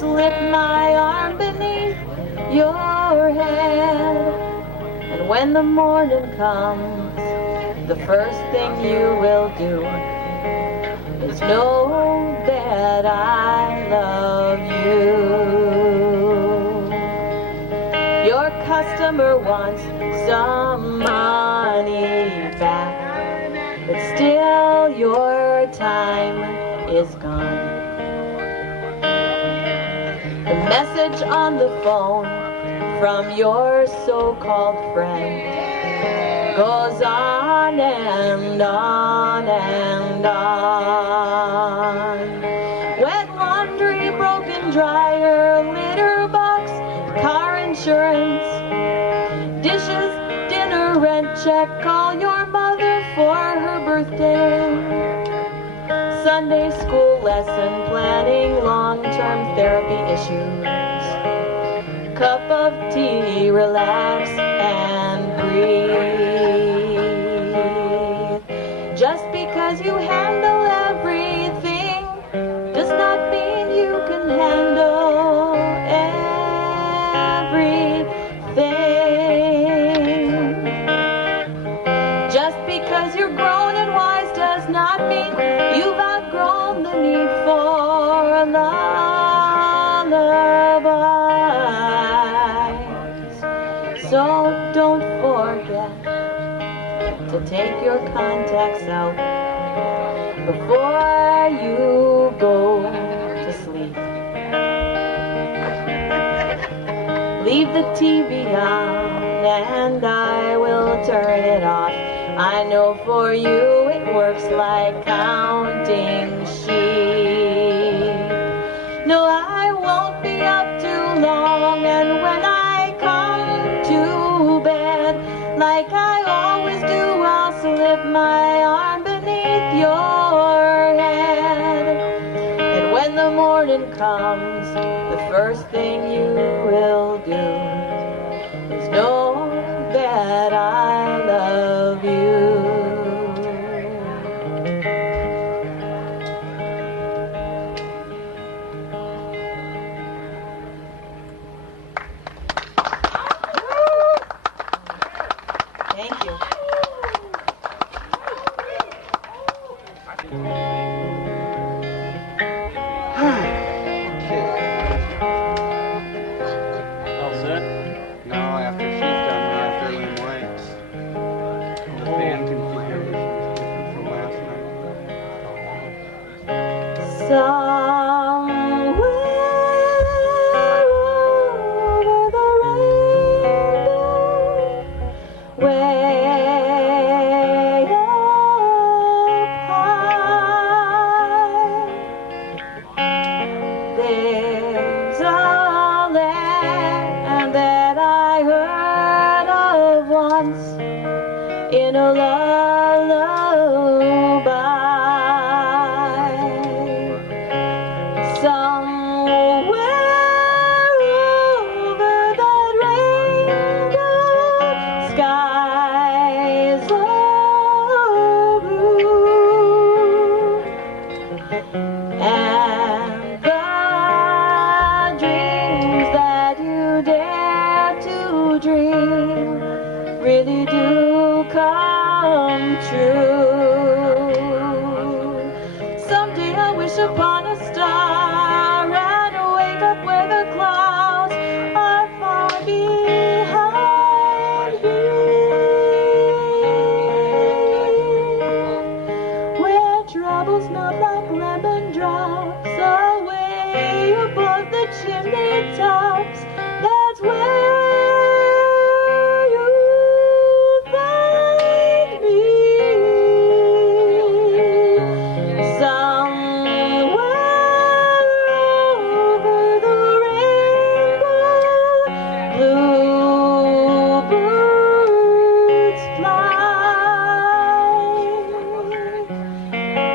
slip my arm beneath your head. And when the morning comes, the first thing you will do is know that I love you. Your customer wants some money back, but still your time is gone. The message on the phone from your so-called friend goes on and on and on. Wet laundry, broken dryer, litter box, car insurance, dishes, dinner, rent check, call your mother for her birthday, Sunday school lesson planning, long-term therapy issues, cup of tea, relax and breathe. Just because you handle everything does not mean you can handle everything. Just because you're grown and wise does not mean you've outgrown the need for a lullaby. So don't forget to take your contacts out before you go to sleep. Leave the TV on and I will turn it off. I know for you it works like counting sheep. No, I won't be up too long, and when I come to bed, like I always do, I'll slip my arm beneath your head. And when the morning comes, the first thing you will do is know that I love you. Thank you. All set? No, after she's done, we have to leave blanks. The band configuration is different from last night. Somewhere over the rainbow, way up high, there's a land that I heard of once in a lullaby. Somewhere over that rainbow, skies are blue, and the dreams that you dare to dream really do come true. Someday I'll wish upon a star and wake up where the clouds are far behind me, where troubles melt like lemon drops away above the chimney tops. That's where you find me. Somewhere over the rainbow, bluebirds fly.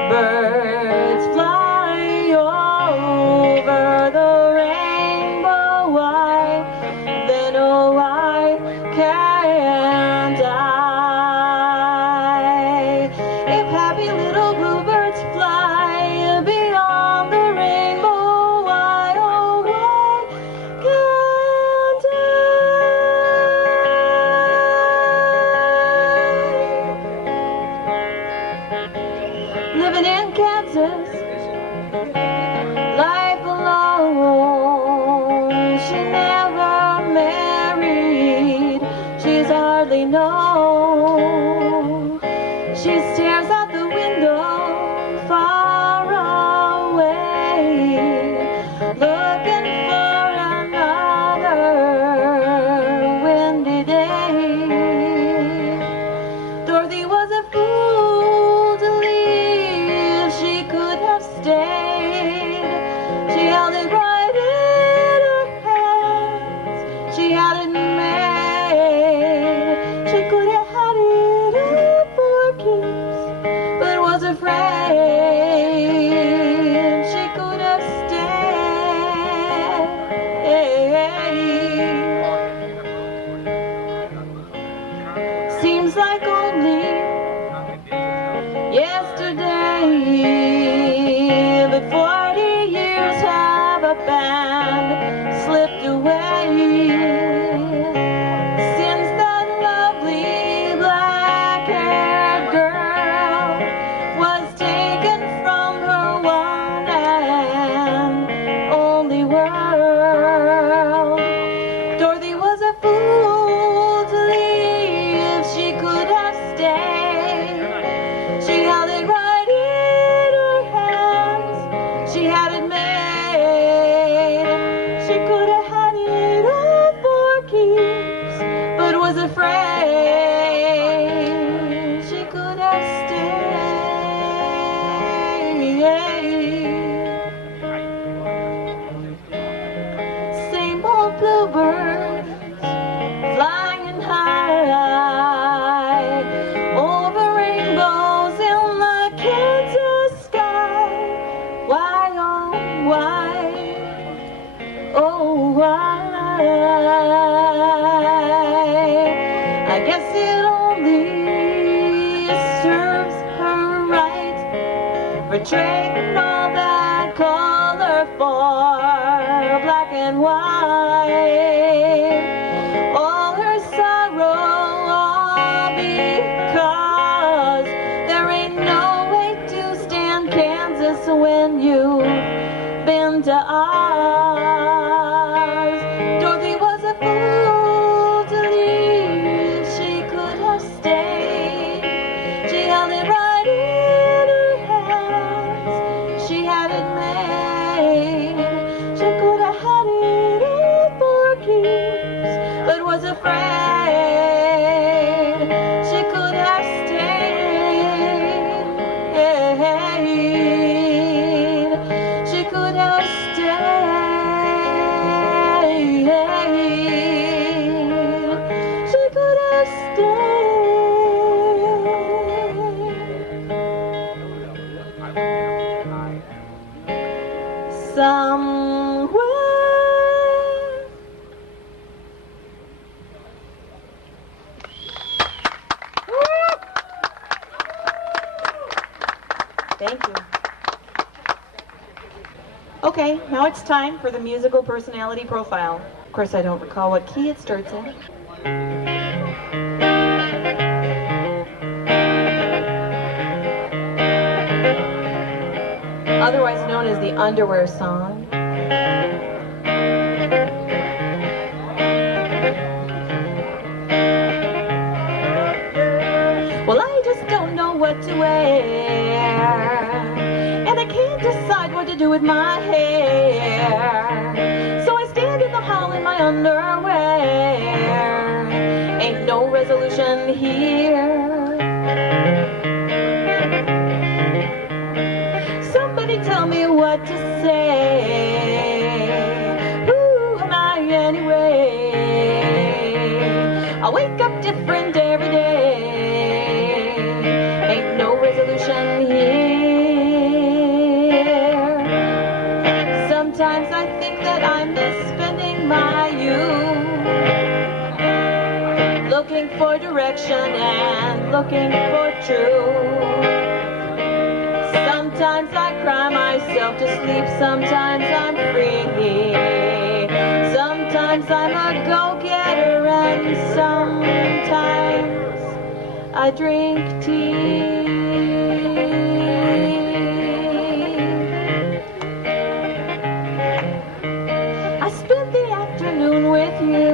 Birds fly over the rainbow. it right in her hands. She had it made. She could have had it all for keeps, but was afraid she could have stayed. Seems like only yesterday, but 40 years have a band slipped away since that lovely black-haired girl was taken from her one and only world. Dorothy was a fool to leave. She could have stayed. She held it right in her hands. She had it made. She could have had it all for keeps, but was afraid she could have stayed. Same old bluebirds flying high over rainbows in the Kansas sky. Why, oh why, oh why? I guess it only serves her right for trading all that color for black and white. All her sorrow, all because there ain't no way to stand Kansas when you've been to ours. Dorothy was a fool to leave. She could have stayed. She held it right in her hands. She had it made. She could have had it all for keeps, but was afraid she could have stayed. She could have stayed. She could have stayed somewhere. Thank you. Okay, now it's time for the musical personality profile. Of course, I don't recall what key it starts in. Otherwise known as the underwear song. Well, I just don't know what to wear, and I can't decide what to do with my hair. So I stand in the hall in my underwear. Ain't no resolution here. Somebody tell me what to say. Who am I anyway? I wake up different every day. Ain't no resolution here. Sometimes I think that I'm misspending my youth, looking for direction and looking for truth. Sometimes I cry myself to sleep, sometimes I'm free. Sometimes I'm a go-getter and sometimes I drink tea. I spend the afternoon with you,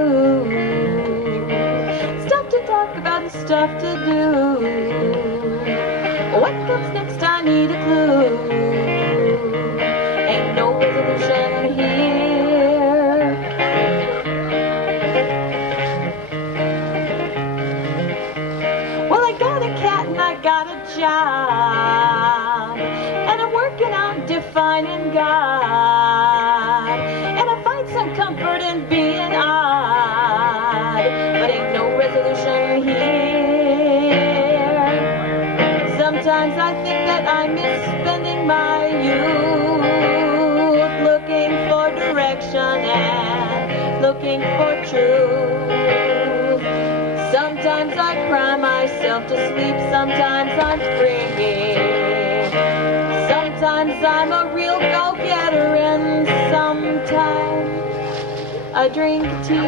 stuff to talk about and stuff to do. What comes next? I need a clue. Ain't no resolution here. Well, I got a cat and I got a job, and I'm working on defining God. and looking for truth. Sometimes I cry myself to sleep, sometimes I'm free. Sometimes I'm a real go-getter, and sometimes I drink tea.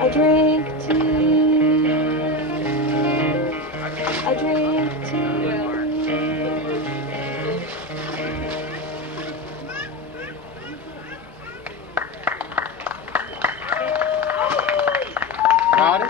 I drink tea. I drink tea. Got it?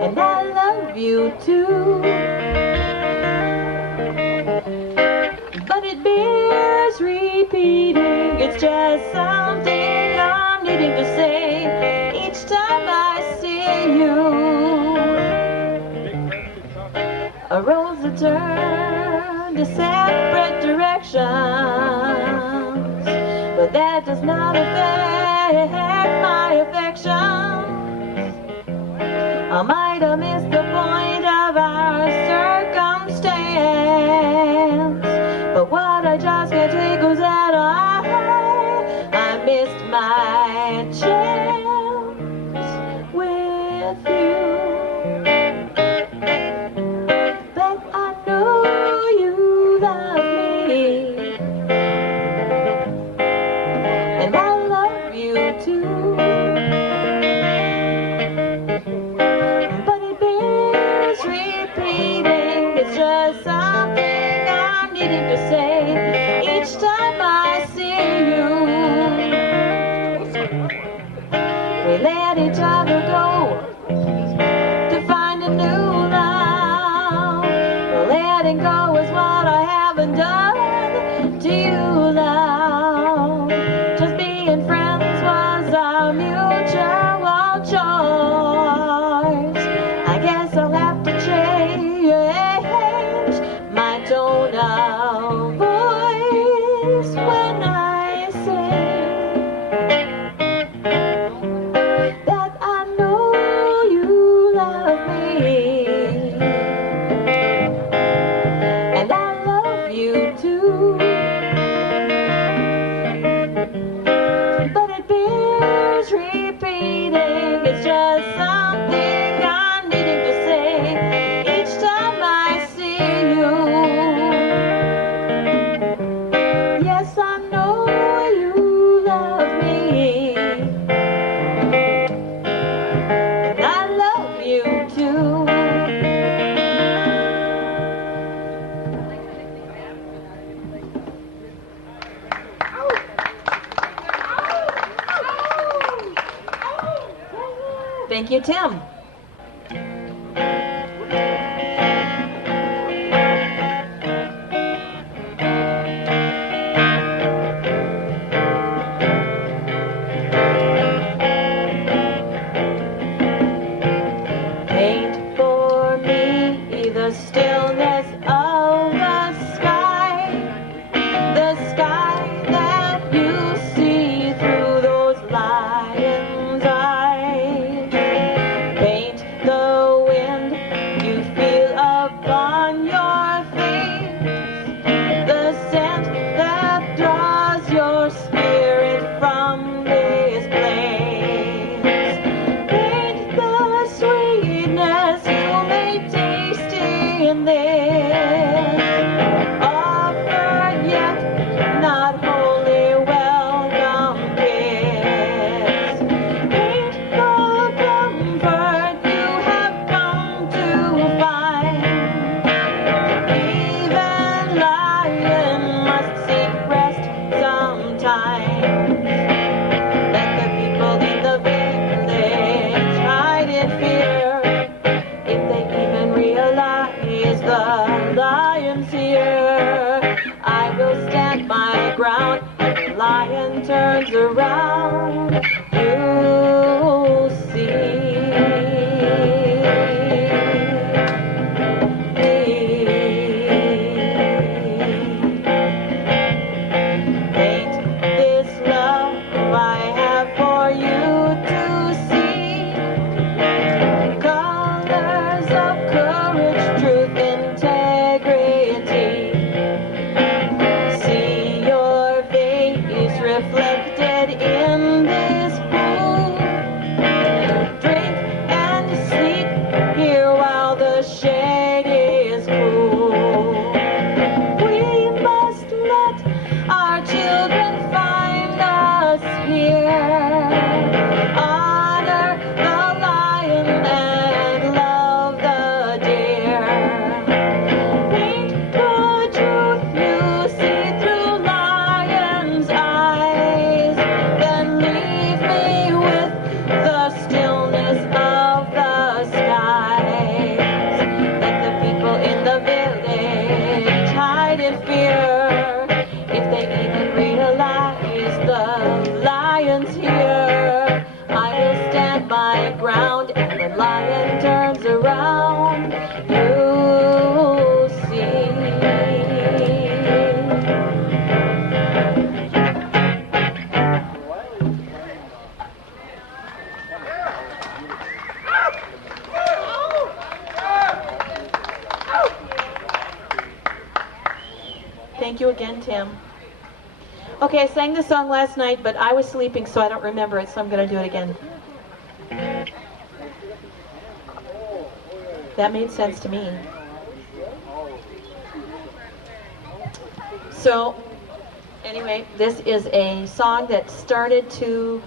And I love you too, but it bears repeating. It's just something I'm needing to say each time I see you. A roads that turn to separate directions, but that does not affect my affections. I might have missed the point of our circumstance, but what I just can't take was that I missed my chance with you. But I know you love me, and I love you too. It's just something I'm needing to say each time I see you. We let each other go to find a new love. Letting go is what I haven't done to you, love. Just being friends was our mutual choice. I guess I'll have to change my tone of voice when I say that I know you love me, and I love you too. But it bears repeating. It's just something I'm needing to say each time I see you. Yes, I know you love me, and I love you too. Thank you, Tim. Paint for me the stillness of the sky that you see through those lion's eyes. Paint the wind you feel upon your face, the scent that draws your spirit from this place. Paint the sweetness you may taste in this offered yet not wholly welcome kiss. Paint the comfort you have come to find. Even lion must seek rest sometimes. Let the people in the village hide in fear, if they even realize the lion's here. I will stand my ground when the lion turns around. You'll see. of courage, truth, integrity. See your face reflected in this pool. Drink and sleep here while the shade is cool. We must let our children find us here. Honor the lion and love the deer. Paint the truth you see through lion's eyes. Then leave me with the stillness of the skies. Let the people in the village hide in fear. If they even realize the lion's here, I will stand my ground, and when lion turns around, you'll see. Thank you again, Tim. Okay, I sang this song last night, but I was sleeping, so I don't remember it, so I'm going to do it again. That made sense to me. So, anyway, this is a song that started to...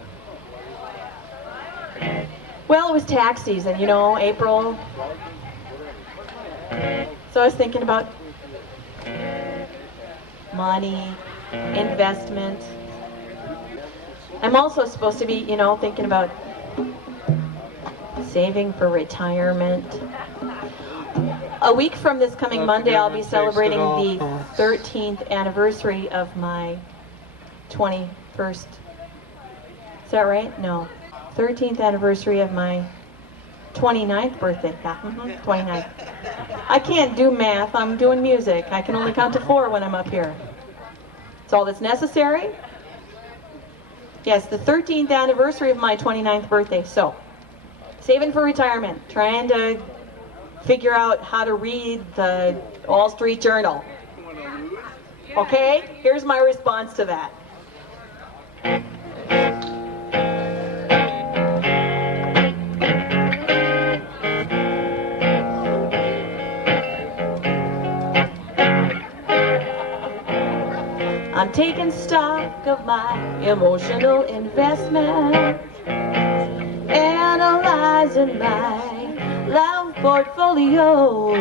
Well, it was tax season, you know, April. So I was thinking about money, investment. I'm also supposed to be, you know, thinking about saving for retirement. A week from this coming Monday, I'll be celebrating the 13th anniversary of my 21st. Is that right? No. 13th anniversary of my 29th birthday. Yeah, 29th. I can't do math. I'm doing music. I can only count to 4 when I'm up here. That's all that's necessary. Yes, the 13th anniversary of my 29th birthday. So, saving for retirement. Trying to figure out how to read the Wall Street Journal. Okay? Here's my response to that. I'm taking stock of my emotional investment, analyzing my love portfolio,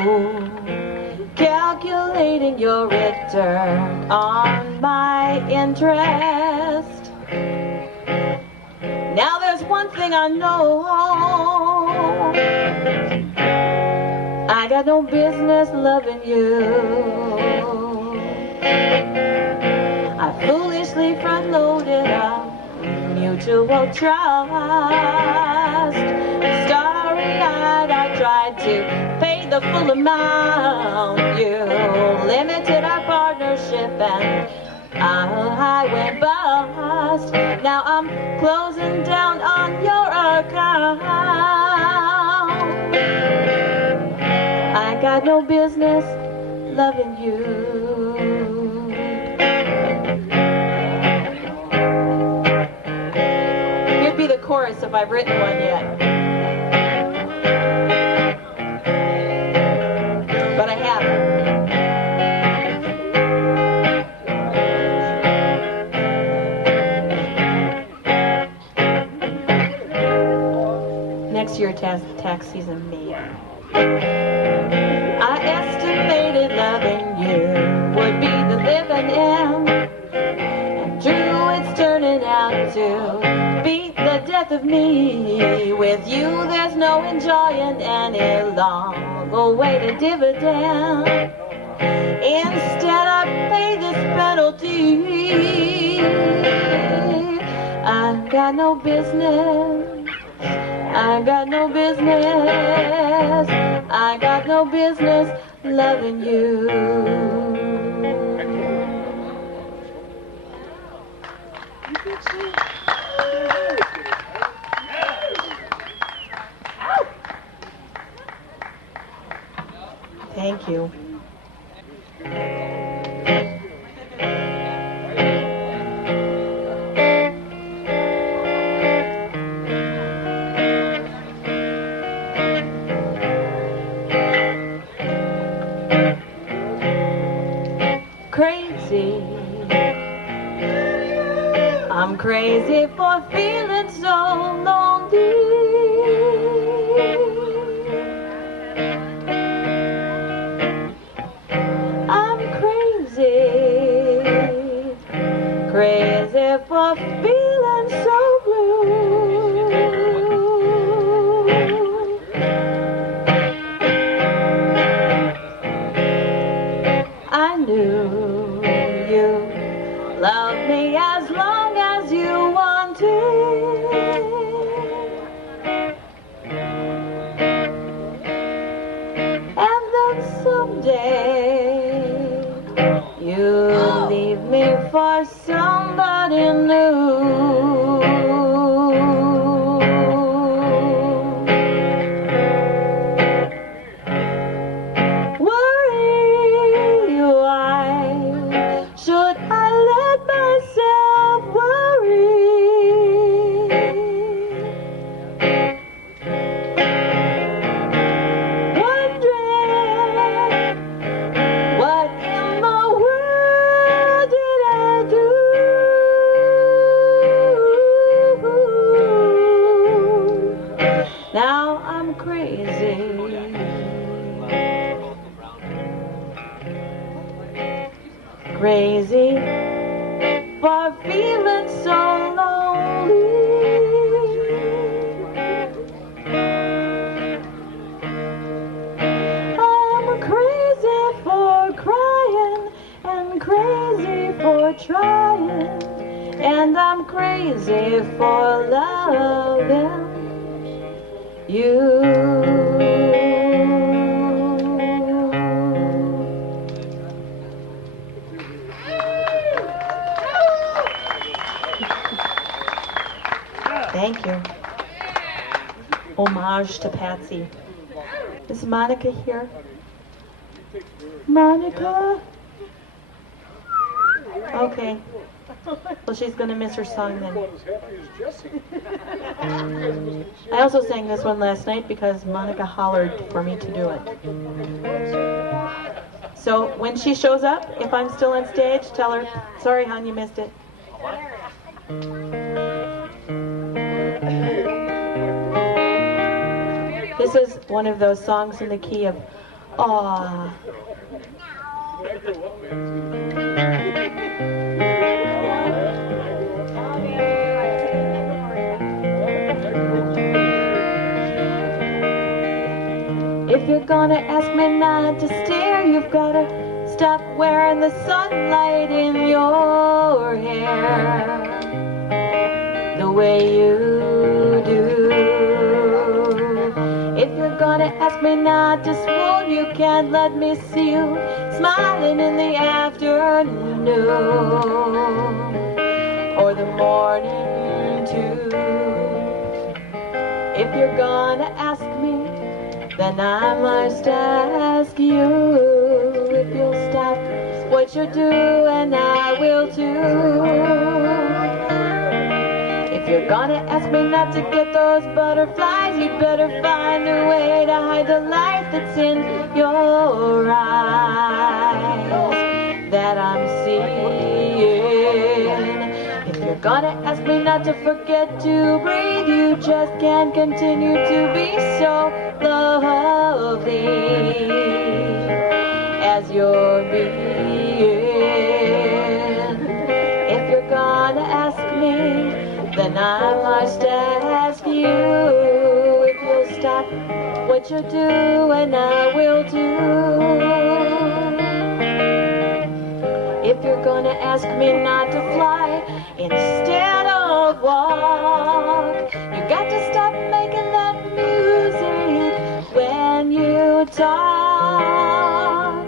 calculating your return on my interest. Now there's one thing I know, I got no business loving you. I foolishly front-loaded a mutual trust. Starry-eyed, I tried to pay the full amount. You limited our partnership and I went bust. Now I'm closing down on your account. I got no business loving you. Be the chorus if I've written one yet. But I haven't. Next year tax season, maybe. I estimated loving you would be the living end, and true it's turning out to be the death of me. With you there's no enjoying any long-awaited dividend. Instead I pay this penalty. I've got no business, I got no business, I got no business loving you. Thank you. Crazy. I'm crazy for feeling so lonely. I'm crazy, crazy for feeling so blue. I knew you loved me as long as you wanted. And then someday you leave me for somebody new. Worry, why should I let myself worry? Wondering what in the world did I do? Now I'm crazy, crazy for feeling so lonely. I'm crazy for crying and crazy for trying, and I'm crazy for loving you. Thank you. Homage to Patsy. Is Monica here? Monica? Okay. Well, she's going to miss her song then. I also sang this one last night because Monica hollered for me to do it. So when she shows up, if I'm still on stage, tell her, sorry, hon, you missed it. This is one of those songs in the key of aw. If you're gonna ask me not to stare, you've gotta stop wearing the sunlight in your hair the way you do. If you're gonna ask me not to swoon, you can't let me see you smiling in the afternoon or the morning too. If you're gonna ask me, then I must ask you if you'll stop what you're doing, I will too. If you're gonna ask me not to get those butterflies, you'd better find a way to hide the light that's in your eyes that I'm seeing. If you're gonna ask me not to forget to breathe, you just can't continue to be so lovely as you're being. If you're gonna ask me, then I must ask you if you'll stop what you're doing, I will do. If you're gonna ask me not to fly instead of walk, you got to stop making that music when you talk.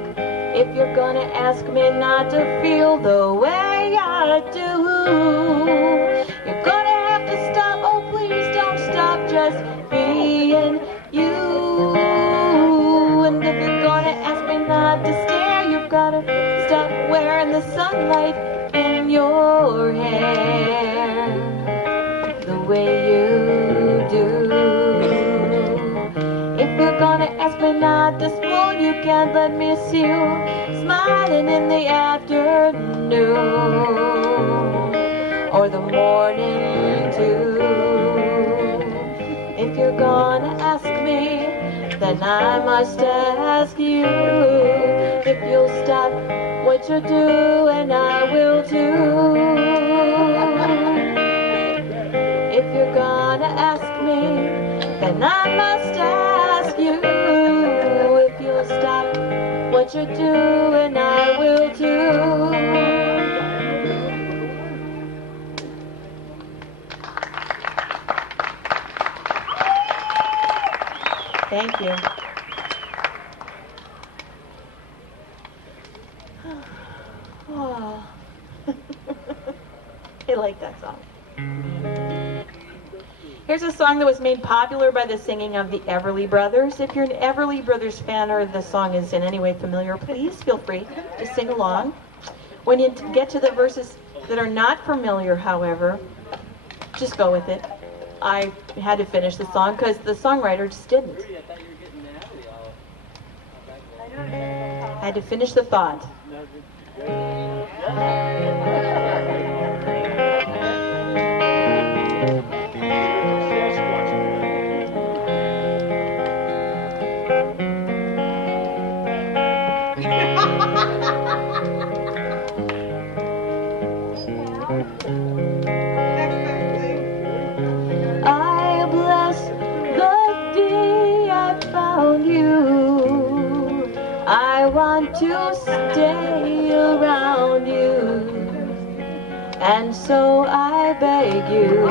If you're gonna ask me not to feel the way I do, you're gonna have to stop. Oh, please don't stop just being you. And if you're gonna ask me and the sunlight in your hair, the way you do. If you're gonna ask me not to spoil you, can't let me see you smiling in the afternoon or the morning too. If you're gonna ask me, then I must ask you if you'll stop what you're doing, I will too. If you're gonna ask me, then I must ask you if you'll stop what you're doing, I will too. Thank you. Oh. I like that song. Here's a song that was made popular by the singing of the Everly Brothers. If you're an Everly Brothers fan or the song is in any way familiar, please feel free to sing along. When you get to the verses that are not familiar, however, just go with it. I had to finish the song because the songwriter just didn't. I had to finish the thought. I bless the day I found you. I want to stay around you, and so I beg you,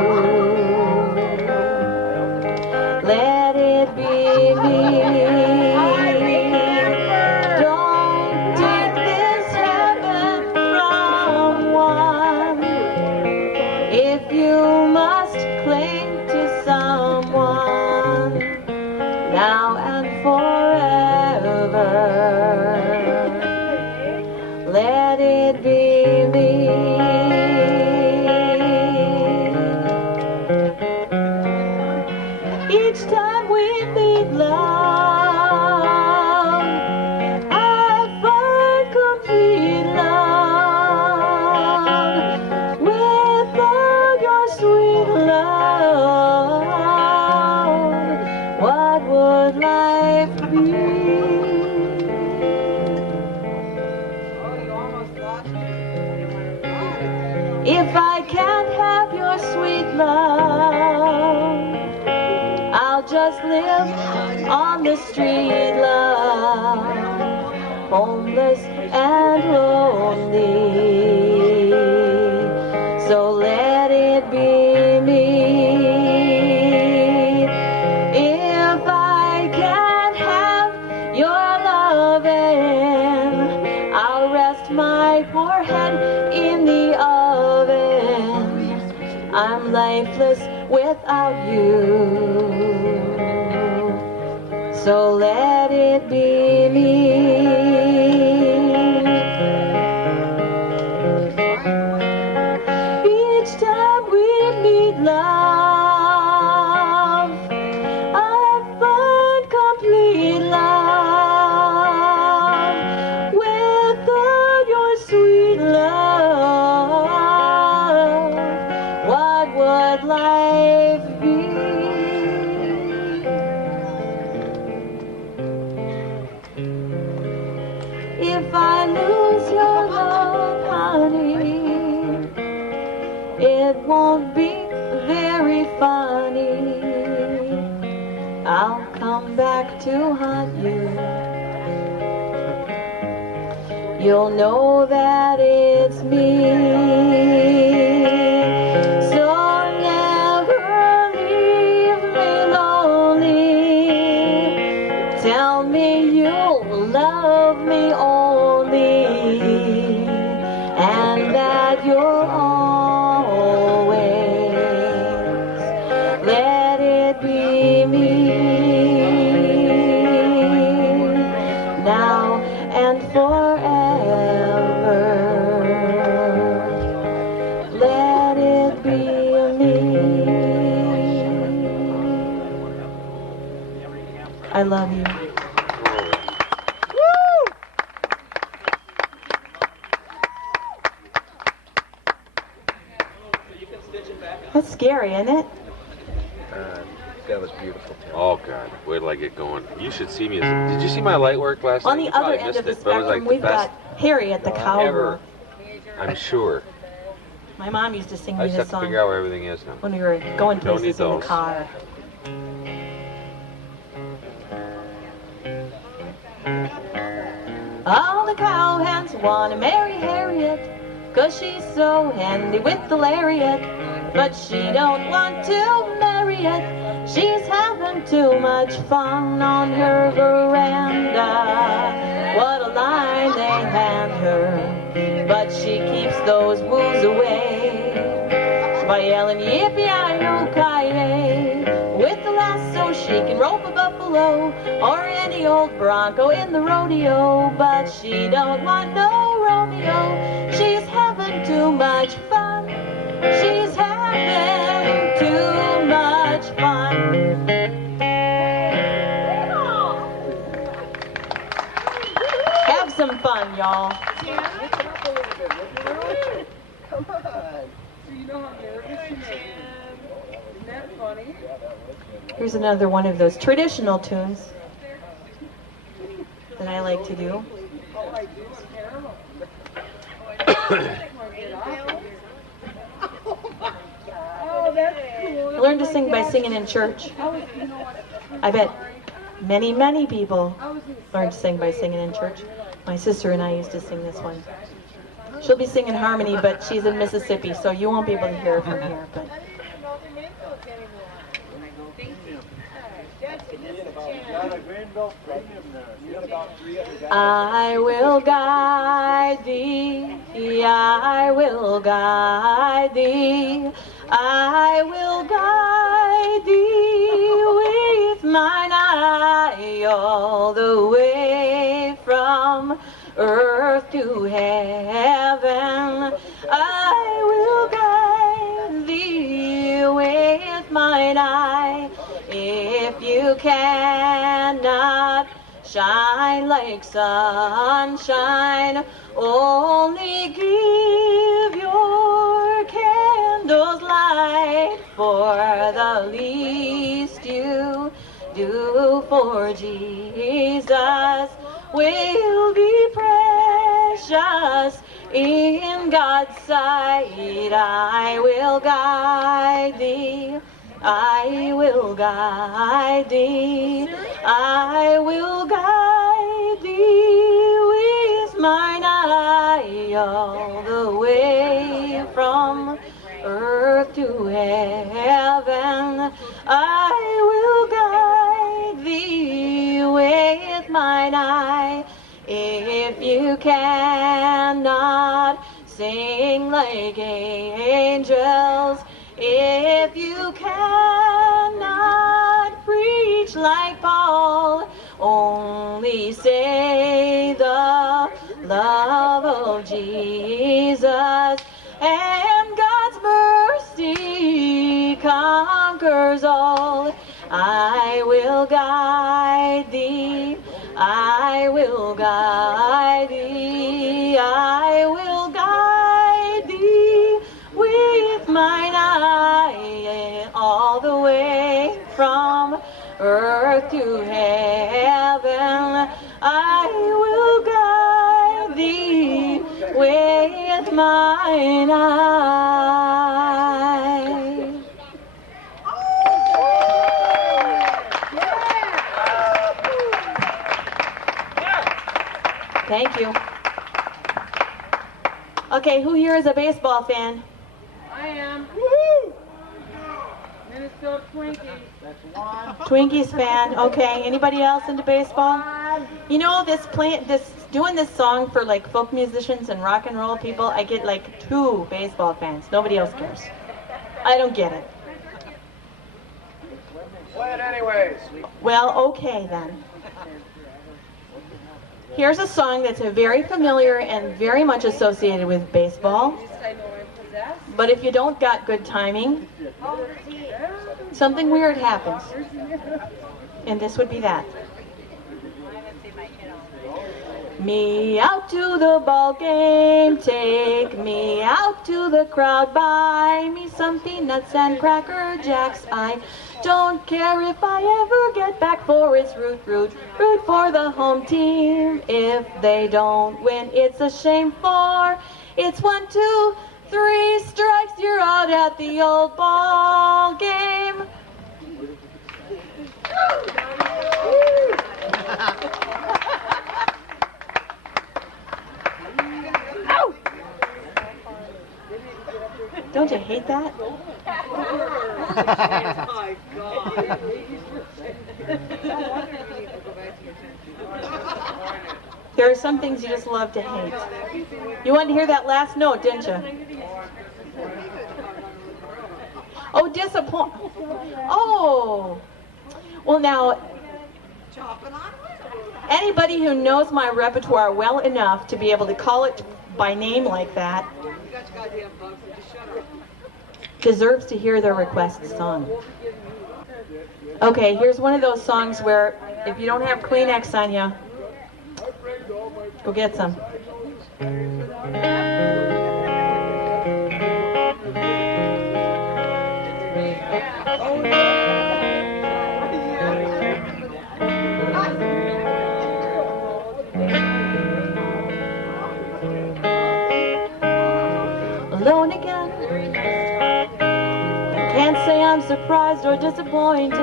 let it be me. Don't take this heaven from one. If you must cling to someone now and forever, let it be me. Each time we meet, love, I find complete love with all your sweet love. What would life be? If I can't have your sweet love, I'll just live on the street, love, homeless and lonely. So let it be me. If I can't have your loving, I'll rest my poor head in the oven. I'm lifeless without you. So let it be me. Each time we meet, love, I find complete love with all your sweet love. What would life be? If I lose your love, honey, it won't be very funny. I'll come back to haunt you. You'll know that it's me. So never leave me lonely. Tell me you'll love me only, and that you'll always let it be me. Now and forever. love you. That's scary, isn't it? That was beautiful, Tim. Oh God, wait till I get going. You should see me. Did you see my light work last night? On the You other probably end missed of the it, but it was spectrum, like the we've best got Harriet the cowgirl. ever. I'm sure. My mom used to sing I me just this have to song figure out where everything is now. when we were going Don't need places in the those. car. All the cowhands want to marry Harriet, 'cause she's so handy with the lariat. But she don't want to marry it, she's having too much fun on her veranda. What a line they hand her, but she keeps those woos away by yelling yippee-yi-yo-ki-yay. With the lasso she can rope a buffalo or any old bronco in the rodeo, but she don't want no Romeo, she's having too much fun. She's having too much fun. Have some fun, y'all. Come on. So you know how nervous you make me. Isn't that funny? Here's another one of those traditional tunes that I like to do. Oh, I do. Terrible. Oh, that's cool. I learned to sing by singing in church. I bet many, many people learned to sing by singing in church. My sister and I used to sing this one. She'll be singing harmony, but she's in Mississippi, so you won't be able to hear her from here. But I will guide thee, I will guide thee, I will guide thee with mine eye all the way from earth to heaven. I will guide thee with mine eye. If you cannot shine like sunshine, only give your candles light, for the least you do for Jesus will be precious in God's sight. I will guide thee, I will guide thee, I will guide thee with mine eye all the way from earth to heaven. I will guide thee with mine eye. If you cannot sing like angels, if you cannot preach like Paul, only say the love of Jesus, and God's mercy conquers all. I will guide thee, I will guide thee, I will guide thee with mine eye all the way from earth to heaven. I will guide thee with mine eye. Thank you. Okay, who here is a baseball fan? I am. Woo! Minnesota Twinkies. That's one. Twinkies fan. Okay, anybody else into baseball? You know, doing this song for like folk musicians and rock and roll people, I get like 2 baseball fans. Nobody else cares. I don't get it. Play it anyways. Well, okay then. Here's a song that's very familiar and very much associated with baseball. But if you don't got good timing, something weird happens. And this would be that. me out to the ball game, take me out to the crowd, buy me some peanuts and cracker jacks. I don't care if I ever get back, for it's root for the home team. If they don't win, it's a shame, for it's 1, 2, 3 strikes, you're out at the old ball game. Don't you hate that? My God. There are some things you just love to hate. You wanted to hear that last note, didn't you? Oh, disappoint. Oh. Well, now, anybody who knows my repertoire well enough to be able to call it by name like that deserves to hear their request sung. Okay, here's one of those songs where if you don't have Kleenex on you, go get some. Alone again. Can't say I'm surprised or disappointed.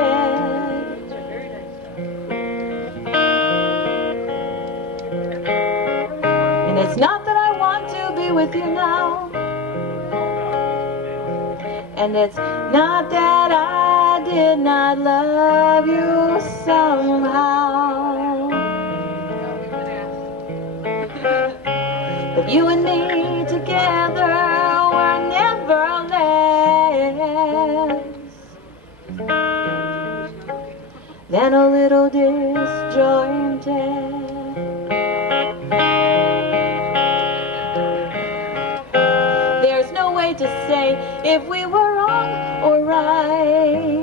And it's not that I want to be with you now. And it's not that I did not love you somehow. But you and me together were never less than a little disjointed. There's no way to say if we were wrong or right.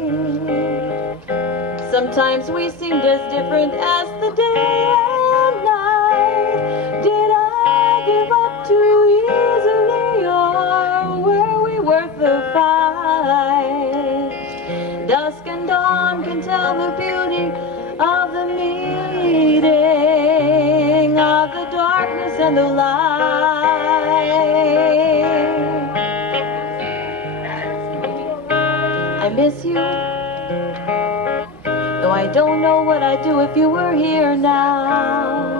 Sometimes we seemed as different as the day and night. Did I give up too easily, or were we worth the fight? Dusk and dawn can tell the beauty of the meeting, of the darkness and the light. I miss you, though I don't know what I'd do if you were here now.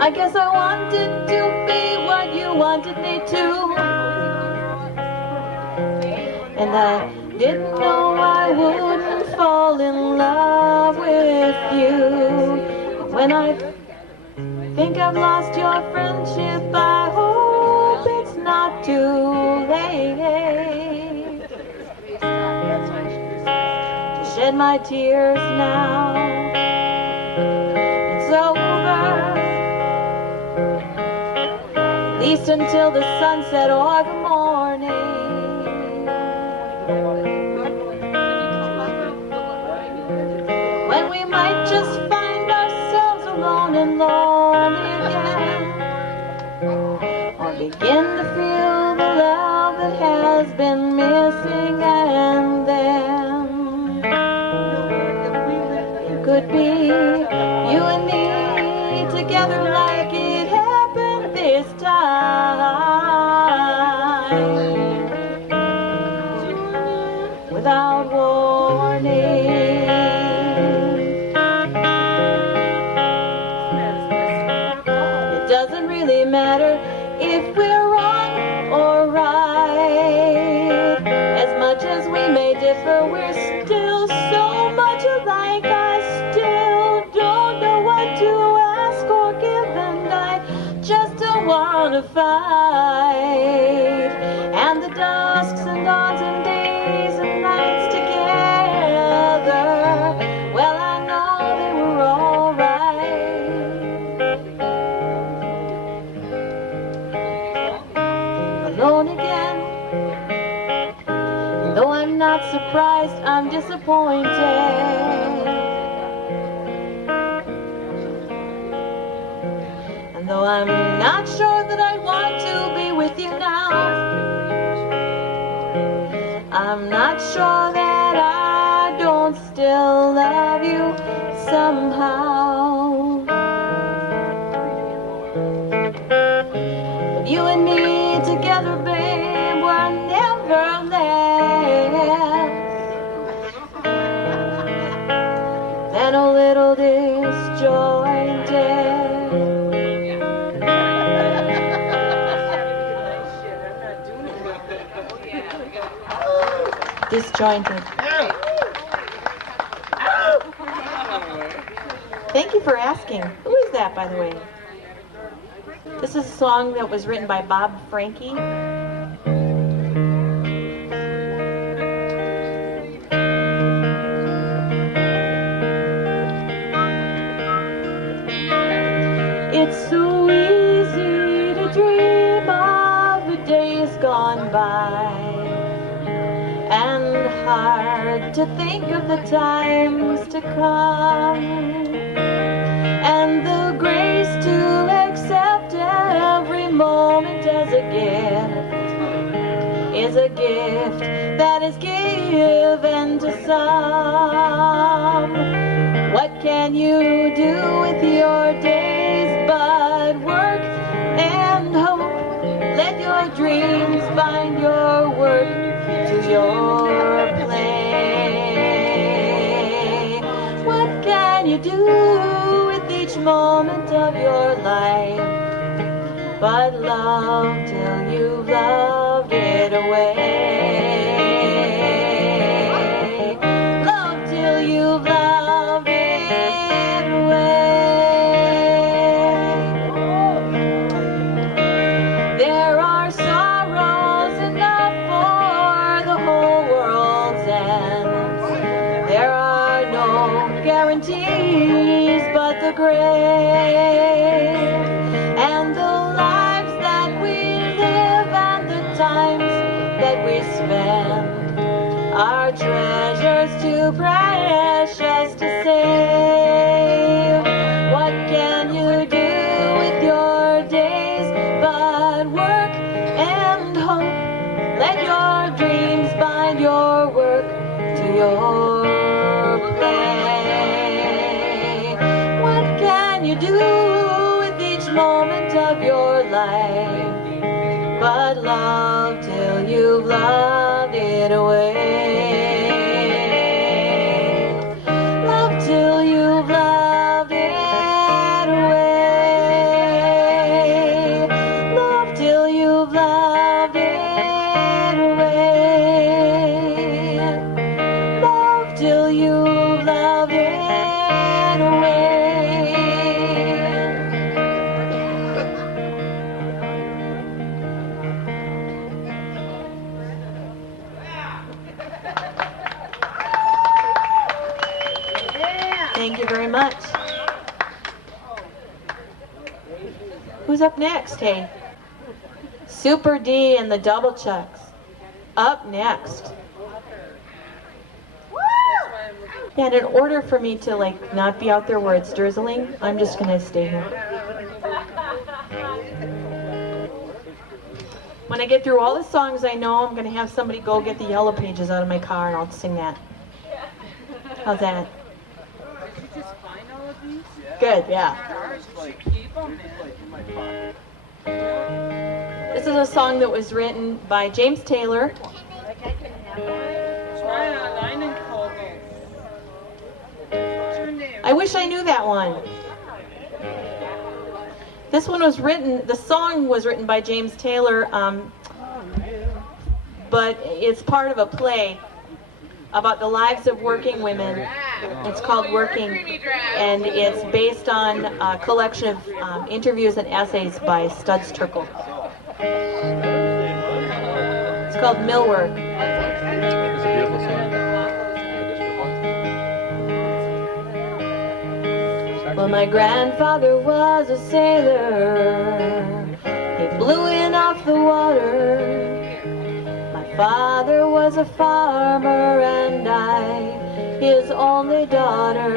I guess I wanted to be what you wanted me to, and I didn't know I wouldn't fall in love with you. When I think I've lost your friendship, I hope it's not too late to shed my tears now. It's over, at least until the sunset or the morning. When we might just find ourselves alone and lonely again, or begin to feel the love that has been missing, and then it could be you and me together like it happened this time, without warning. Doesn't really matter if we're wrong or right. As much as we may differ, we're still so much alike. I still don't know what to ask or give, and I just don't want to fight. And the dusks and dawns and days and nights together, well, I know they were all right. Alone again, and though I'm not surprised, I'm disappointed. love you somehow. But you and me together, babe, were never less than a little disjointed. Disjointed. Thank you for asking. Who is that, by the way? This is a song that was written by Bob Frankie. It's so easy to dream of the days gone by, and hard to think of the times to come, and the grace to accept every moment as a gift is a gift that is given to some. What can you do with your days but work and hope? Let your dreams bind your work to your play. What can you do with each moment of your life but love till you've loved it away? Love till you've loved it away. There are sorrows enough for the whole world's end. There are no guarantees but the grave. And the lives that we live and the times that we spend are treasures too precious to save. What can you do with your days but work and hope? Let your dreams bind your work to your play. What can you do with each moment of your life but love till you've loved it away? Love till you've loved it away. Love till you've loved it away. Love till you've loved it away. Thank you very much. Who's up next, hey? Super D and the Double Chucks. Up next. Yeah, and in order for me to not be out there where it's drizzling, I'm just gonna stay here. When I get through all the songs I know, I'm gonna have somebody go get the yellow pages out of my car and I'll sing that. How's that? Good, yeah. This is a song that was written by James Taylor. I wish I knew that one. This one was written, the song was written by James Taylor, but it's part of a play about the lives of working women. It's called Working, and it's based on a collection of interviews and essays by Studs Terkel. It's called Millwork. It's a beautiful song. Well, my grandfather was a sailor. He blew in off the water. My father was a farmer, and I, his only daughter,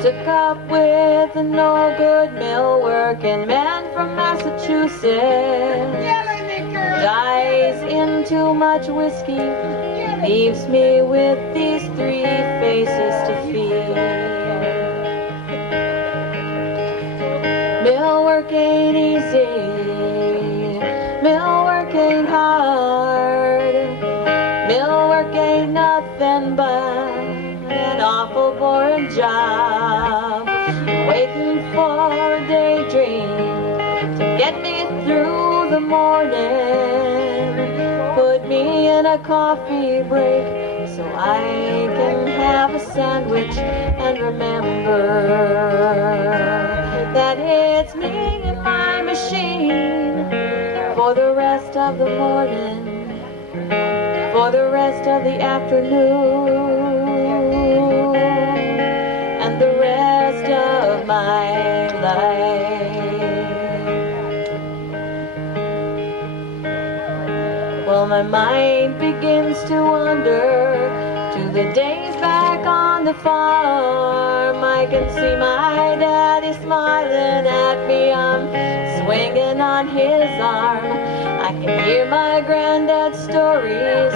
took up with a no-good mill-working man from Massachusetts. dies in too much whiskey, leaves me with these three faces to feed. Mill work ain't easy, mill work ain't hard, mill work ain't nothing but an awful boring job. Waiting for a daydream to get me through the morning, put me in a coffee break so I can have a sandwich and remember that it's me and my machine for the rest of the morning, for the rest of the afternoon, and the rest of my life. Well, my mind begins to wander to the days back on the farm. I can see my daddy smiling at me. I'm swinging on his arm. I can hear my granddad's stories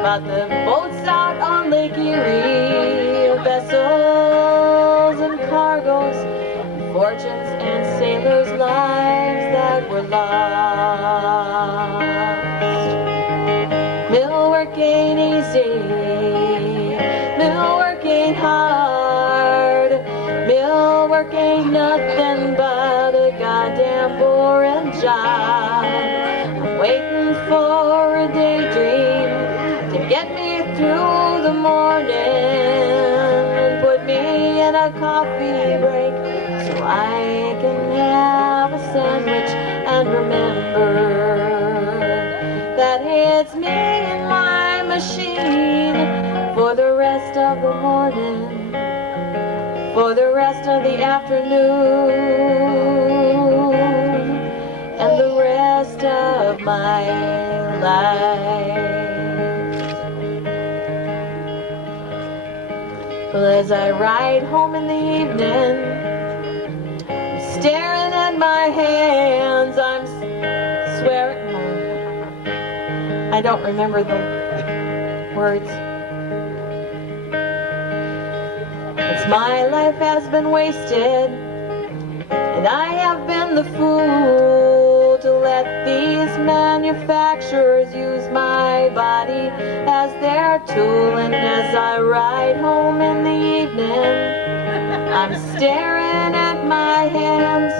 about the boats out on Lake Erie, vessels and cargoes, fortunes and sailors' lives that were lost. Mill work ain't easy, mill work ain't hard, mill work ain't nothing but a goddamn boring job. I'm waiting for a daydream to get me through the morning, put me in a coffee break so I can have a sandwich and remember that it's me and my machine for the rest of the morning, for the rest of the afternoon, and the rest of my life. Well, as I ride home in the evening, I'm staring at my hands, I'm swearing. I don't remember the words. It's my life has been wasted, and I have been the fool to let these manufacturers use my body as their tool. And as I ride home in the evening, I'm staring at my hands,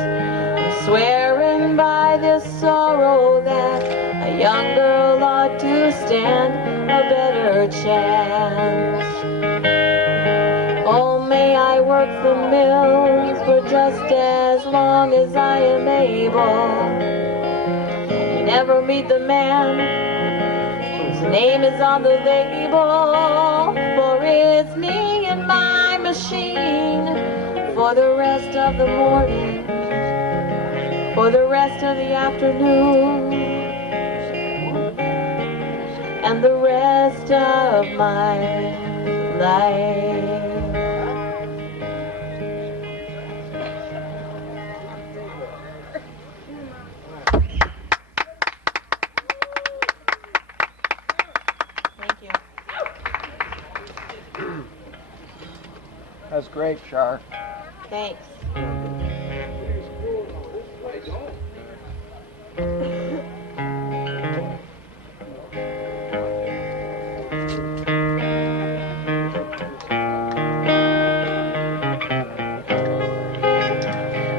I'm swearing by this sorrow that a young girl ought to stand a better chance. Oh, may I work the mills for just as long as I am able. Never meet the man whose name is on the label, for it's me and my machine for the rest of the morning, for the rest of the afternoon, and the rest of my life. Thank you. That's great, Char. Thanks.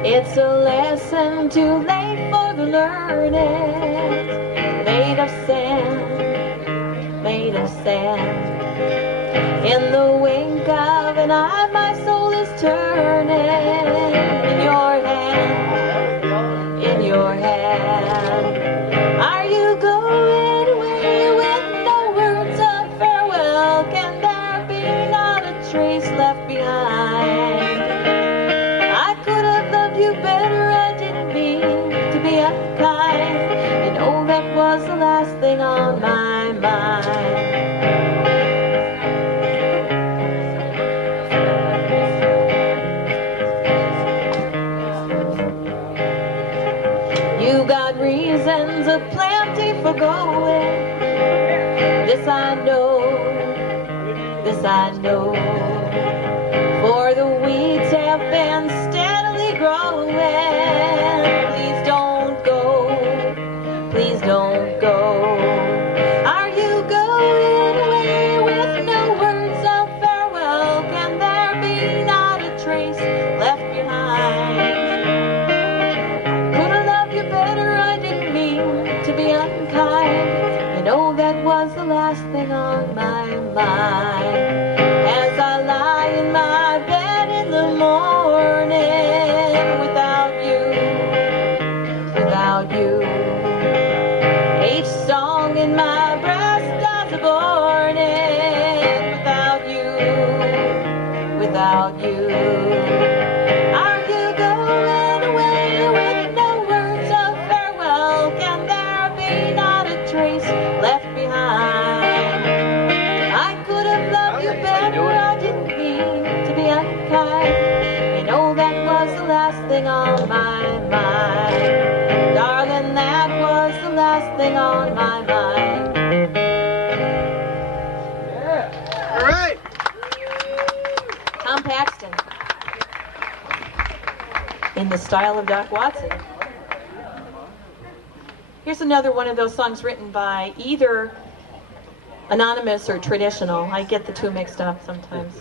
It's a lesson too late for the learned, made of sand, made of sand. In the wink of an eye, my soul is turning in your hand, in your hand. Are you going away with no words of farewell? Can there be not a trace left behind? I could have loved you better, I didn't mean to be unkind. You know that was the last thing on my mind. You got reasons aplenty for going. this I know, this I know, for the weeds have been steadily growing. Please don't go, please don't go. Are you going away with no words of farewell? Can there be not a trace left behind? Could I love you better? I didn't mean to be unkind. You know that was the last thing on my mind. As I lie in my bed in the morning without you, without you. Each song in my breast does a burning without you, without you. Are you going away with no words of farewell? Can there be not a trace left behind? I could have loved you better, I didn't mean to be unkind. You know that was the last thing on my mind. Darling, that was the last thing on my mind. All right. Tom Paxton. In the style of Doc Watson. Here's another one of those songs written by either anonymous or traditional. I get the two mixed up sometimes.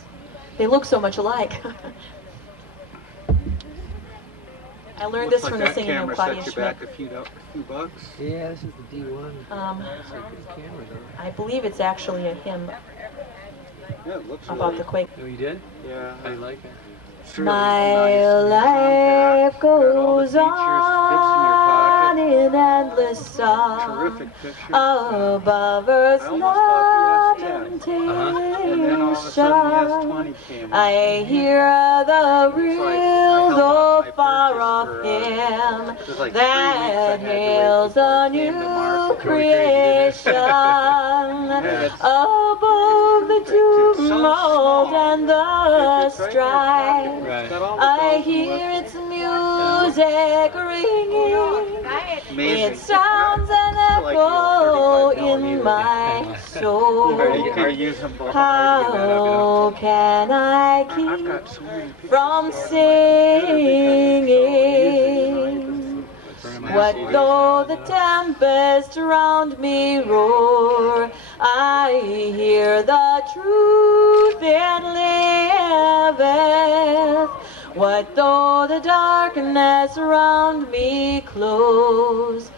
They look so much alike. I learned this from the singing of Claudia Schmidt. Back a few bucks. Yeah, this is the D1. It's a good camera, though. I believe it's actually a hymn Yeah, it looks about really, the quake. Oh, you did? Yeah. How do you like it? It's really My nice. life goes Got all on the features, in endless song Terrific picture. above Earth's I almost thought the lamentation. And then all of a sudden the S20 came. I hear the reels held of my far purchase off for, hymn it was like 3 weeks that I had to wait hails before a it came to new market. creation that's- above the It's so tumult small. and the It's right in your strife. pocket. Right. It's got all the I bells and hear whistles. its music ringing. Amazing. It sounds an It's like echo $35 in either. my soul. Are you using both? How can I I've keep got so many pictures from of it. singing? What though the tempest around me roar? I hear the truth it liveth. What though the darkness around me close?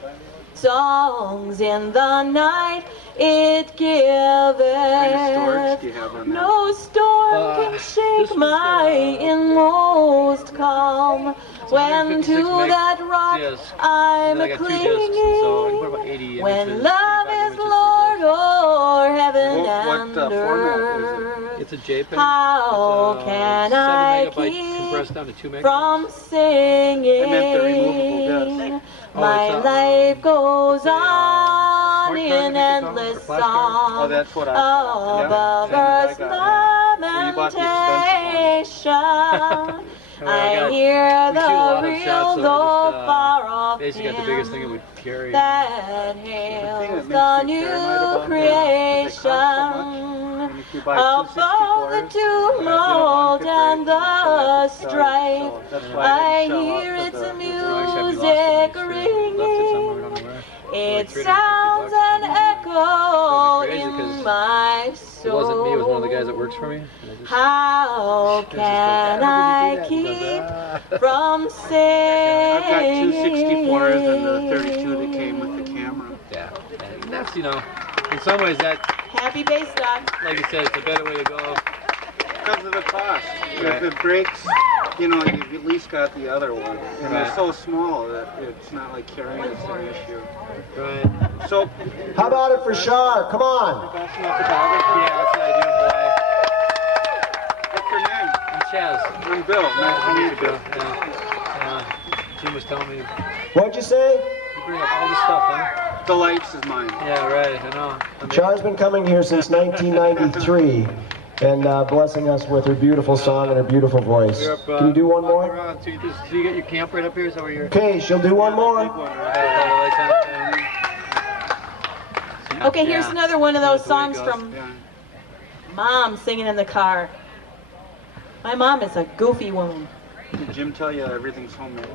Songs in the night it giveth. What kind of storage do you have on that? No storm can shake my inmost calm. When to 156 meg that rock CS. I'm And I got 2 discs, so I can put about 80 clinging. images, When love 55 is images. Lord o'er heaven What and format is earth, It's a JPEG. how It's can 7 I megabyte keep compressed down to 2 megabytes. from singing? I meant the removable disc. My it's, life goes it's a, on smart card to in make it endless or flash card? song Oh, that's what I thought. above Yeah, Earth's same as I got, yeah. You bought the expensive lamentation. Well, I got- hear we shoot a lot the of shots, real so though just, far off basically got the biggest thing it hymn would carry. that thing hails that the makes me new paranoid about creation them is they cost so much. And if you buy above the 264s, tumult and the strife. So that's why I didn't show hear up its with the- music ringing. It sounds an echo in my It wasn't me, it was one of the guys that soul. works for me. And I just- How can I keep from singing? I've got 264s and the 32 that came with the camera. Yeah. And that's, you know, in some ways that, Happy bass dog. like you said, it's a better way to go. Because of the cost. Right. If it breaks, you know, you've at least got the other one. And they're Right. so small that it's not like carrying is an issue. Right. So, How about it for Char? Come on. passing out the photography. Yeah, that's what I do in Hawaii. What's your name? I'm Chaz. I'm Bill. Nice to meet you. Bill. Yeah. Jim was telling me you What'd you say? bring up all this stuff, huh? The lights is mine. Yeah, right, I know. Char's been coming here since 1993 and blessing us with her beautiful song and her beautiful voice. You're up, Can you do one more? around, so you get your camp right up here? Is that where you're... Okay, she'll do one more. Big one right Got all the lights on? Okay, here's another one of those That's the way it songs goes. from Yeah. Mom singing in the car. My mom is a goofy woman. Did Jim tell you everything's homemade?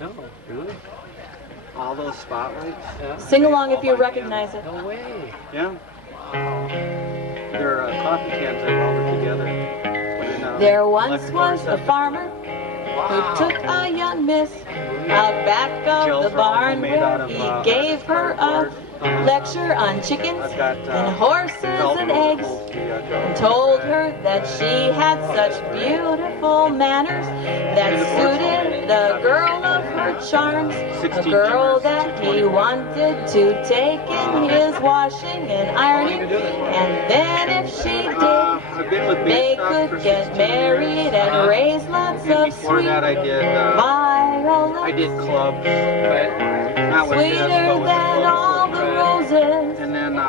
No, really? All those spotlights? Yeah. Sing along if you All by recognize it. No way. Yeah. They're coffee cans they welded together. Put in, There once electrical was a receptacle. farmer who took a young miss out back of Gels the are all barn made out where of, he gave her a cardboard. lecture on chickens I've got and horses felt and roll that eggs, holds the, and gels. told her that she had such beautiful manners that suited the girl of her charms, a 16 girl dimmers, that he 221. wanted to take in his washing and ironing, and then if she did, I've been with they Bastock for could get 16 married years. and raise lots And of before sweet that I did violets, clubs. Not with this, sweeter but with than the all clubs. the roses, And then I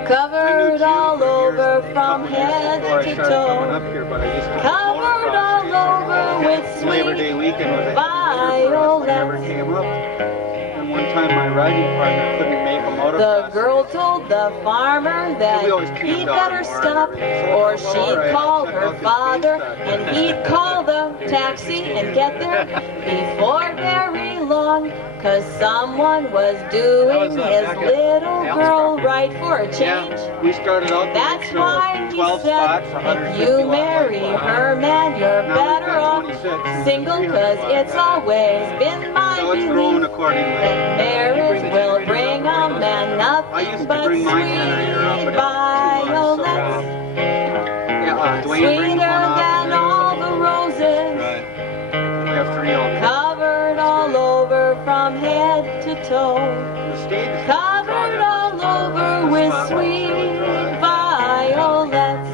knew covered Jim all for years, over a from couple years head before I to started coming toe, up here, but I used to covered all over with Labor Day sweet weekend was a heater for us. I never violets. came up. And one time my riding partner couldn't make a motocross. The girl told the farmer that We always he'd camped out better more and stop, everything. or So, she'd alright, call check her out this father, Bastock. and he'd call the taxi and get there before very long, 'cause someone was doing his little girl right for a change. Yeah, we started out That's the why he 12 said, spots, if 150 you watt marry light. her, man, you're Now we've better got off 26 single, 'cause 300 watt. it's always been my So it's belief growing accordingly. that marriage will bring a man I nothing used to but bring my generator up, but it was too much, violets, yeah, Dwayne brings sweeter one up. than all the roses, We have 3 of them. covered all over from head to toe, The stage is covered all over with sweet violets.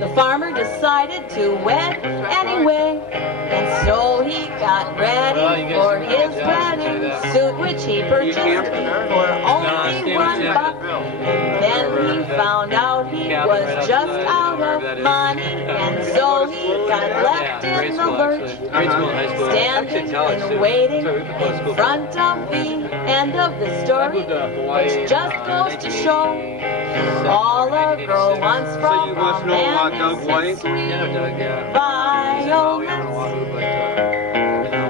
The farmer decided to wed anyway, and so he got ready for his wedding suit, which he purchased for only $1. And then he found out he was just out of money, and so he got left in the lurch, Grade school and high school. standing and waiting in front of the end of the story, which just goes to show all a girl wants So from you must a know man Doug is White? his sweet Yeah, Doug, yeah. violets,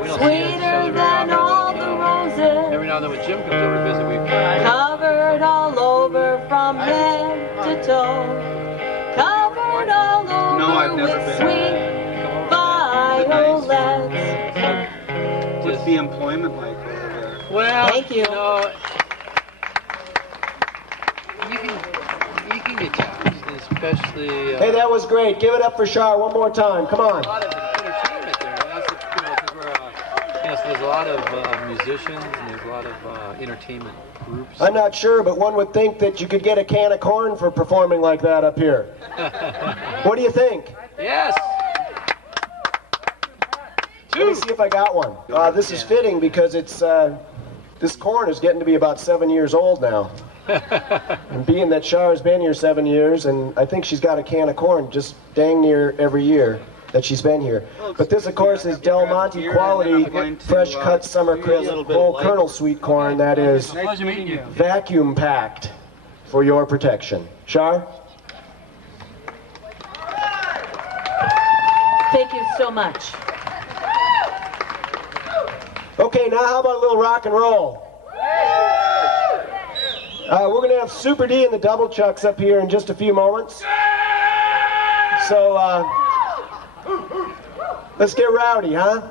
We don't see sweeter each other very than often, all but, the every roses, now and then when Jim comes over to visit, we covered all over from head to toe, covered all No, I've over never with been. sweet violets. What's the employment like over there? well, Thank you. know, you can get jobs, especially Hey, that was great. Give it up for Char one more time. Come on. a lot of entertainment there. And that's, 'cause we're, so there's a lot of musicians and there's a lot of entertainment groups. I'm not sure, but one would think that you could get a can of corn for performing like that up here. What do you think? Yes. Let me see if I got one. This is fitting because it's this corn is getting to be about 7 years old now. And being that Char's been here 7 years, and I think she's got a can of corn just dang near every year that she's been here. But this, of course, is Del Monte quality, fresh cut summer crisp, whole kernel sweet corn that is Pleasure meeting you. vacuum packed for your protection. Char? Thank you so much. Okay, now how about a little rock and roll? We're going to have Super D and the Double Chucks up here in just a few moments. So, let's get rowdy, huh?